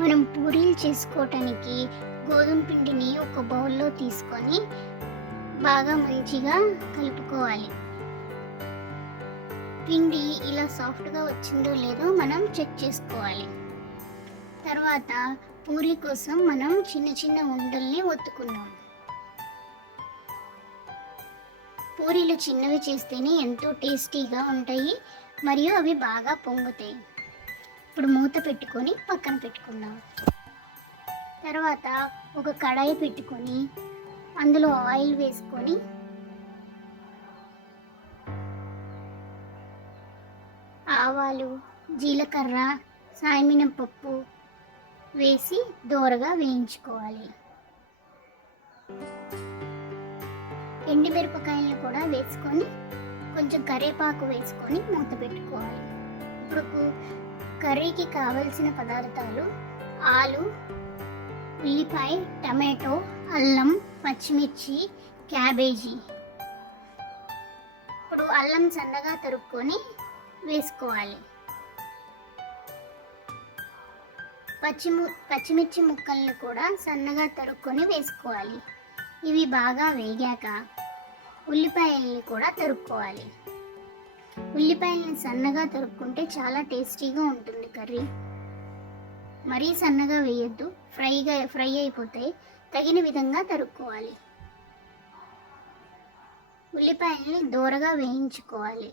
మనం పూరీలు చేసుకోవటానికి గోధుమ పిండిని ఒక బౌల్లో తీసుకొని బాగా మంచిగా కలుపుకోవాలి. పిండి ఇలా సాఫ్ట్గా వచ్చిందో లేదో మనం చెక్ చేసుకోవాలి. తర్వాత పూరి కోసం మనం చిన్న చిన్న ఉండల్ని ఒత్తుకున్నాం పూరీలు చిన్నవి చేస్తేనే ఎంతో టేస్టీగా ఉంటాయి మరియు అవి బాగా పొంగుతాయి. ఇప్పుడు మూత పెట్టుకొని పక్కన పెట్టుకుందాం. తర్వాత ఒక కడాయి పెట్టుకొని అందులో ఆయిల్ వేసుకొని ఆవాలు జీలకర్ర సాయమినం పప్పు వేసి దోరగా వేయించుకోవాలి. ఎండుమిరపకాయలను కూడా వేసుకొని కొంచెం కరివేపాకు వేసుకొని మూత పెట్టుకోవాలి. ఇప్పుడు కర్రీకి కావలసిన పదార్థాలు ఆలు ఉల్లిపాయ టమాటో అల్లం పచ్చిమిర్చి క్యాబేజీ. ఇప్పుడు అల్లం సన్నగా తరుక్కొని వేసుకోవాలి. పచ్చిము పచ్చిమిర్చి ముక్కల్ని కూడా సన్నగా తరుక్కొని వేసుకోవాలి. ఇవి బాగా వేగాక ఉల్లిపాయల్ని కూడా తరుక్కోవాలి. ఉల్లిపాయల్ని సన్నగా తరుక్కుంటే చాలా టేస్టీగా ఉంటుంది కర్రీ. మరీ సన్నగా వేయొద్దు. ఫ్రైగా ఫ్రై అయిపోతాయి తగిన విధంగా తరుక్కోవాలి. ఉల్లిపాయల్ని దూరగా వేయించుకోవాలి.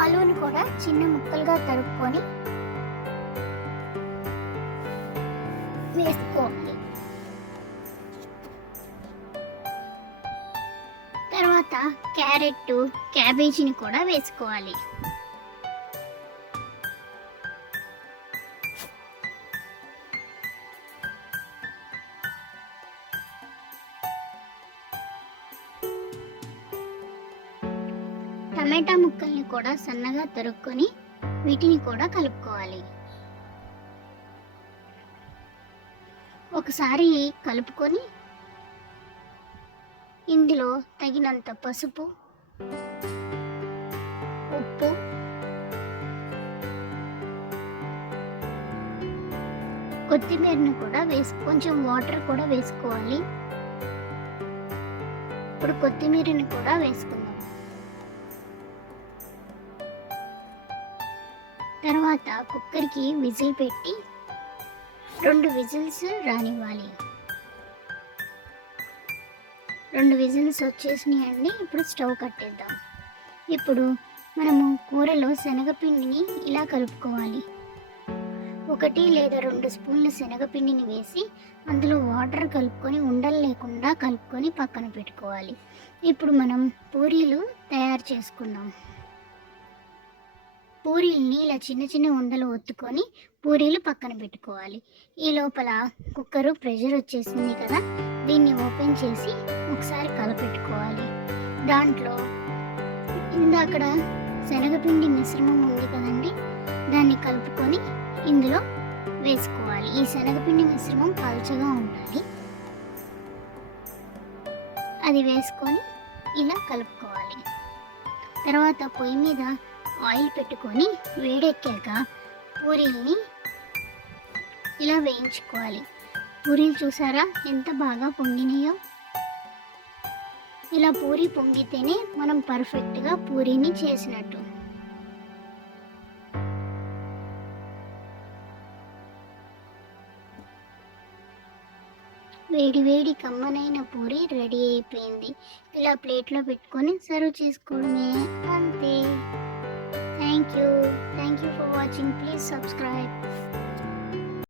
ఆలూని కూడా చిన్న ముక్కలుగా తరుక్కొని వేసుకోవాలి. తర్వాత క్యారెట్ క్యాబేజీని కూడా వేసుకోవాలి. టమాటా ముక్కల్ని కూడా సన్నగా తరుక్కొని వీటిని కూడా కలుపుకోవాలి. ఒకసారి కలుపుకొని ఇందులో తగినంత పసుపు ఉప్పు కొత్తిమీరని కూడా వేసి కొంచెం వాటర్ కూడా వేసుకోవాలి. ఇప్పుడు కొత్తిమీరని కూడా వేసుకుందాం. తర్వాత కుక్కర్కి విజిల్ పెట్టి రెండు విజిల్స్ రానివ్వాలి. రెండు విజిల్స్ వచ్చేసినాయండి. ఇప్పుడు స్టవ్ కట్టేద్దాం. ఇప్పుడు మనము కూరలో శనగపిండిని ఇలా కలుపుకోవాలి. ఒకటి లేదా రెండు స్పూన్ల శనగపిండిని వేసి అందులో వాటర్ కలుపుకొని ఉండలు లేకుండా కలుపుకొని పక్కన పెట్టుకోవాలి. ఇప్పుడు మనం పూరీలు తయారు చేసుకుందాం. పూరీల్ని ఇలా చిన్న చిన్న ఉండలు ఒత్తుకొని పూరీలు పక్కన పెట్టుకోవాలి. ఈ లోపల కుక్కరు ప్రెషర్ వచ్చేసింది కదా దీన్ని ఓపెన్ చేసి ఒకసారి కలపెట్టుకోవాలి. దాంట్లో ఇందాకడ శనగపిండి మిశ్రమం ఉంది కదండి? దాన్ని కలుపుకొని ఇందులో వేసుకోవాలి. ఈ శనగపిండి మిశ్రమం పలుచగా ఉండాలి. అది వేసుకొని ఇలా కలుపుకోవాలి. తర్వాత పొయ్యి మీద ఆయిల్ పెట్టుకొని వేడెక్కాక పూరీల్ని ఇలా వేయించుకోవాలి. పూరీలు చూసారా? ఎంత బాగా పొంగినాయో. ఇలా పూరి పొంగితేనే మనం పర్ఫెక్ట్గా పూరీని చేసినట్టు. వేడి వేడి కమ్మనైన పూరి రెడీ అయిపోయింది. ఇలా ప్లేట్లో పెట్టుకొని సర్వ్ చేసుకోవడమే. అంతే. Thank you thank you for watching. Please subscribe.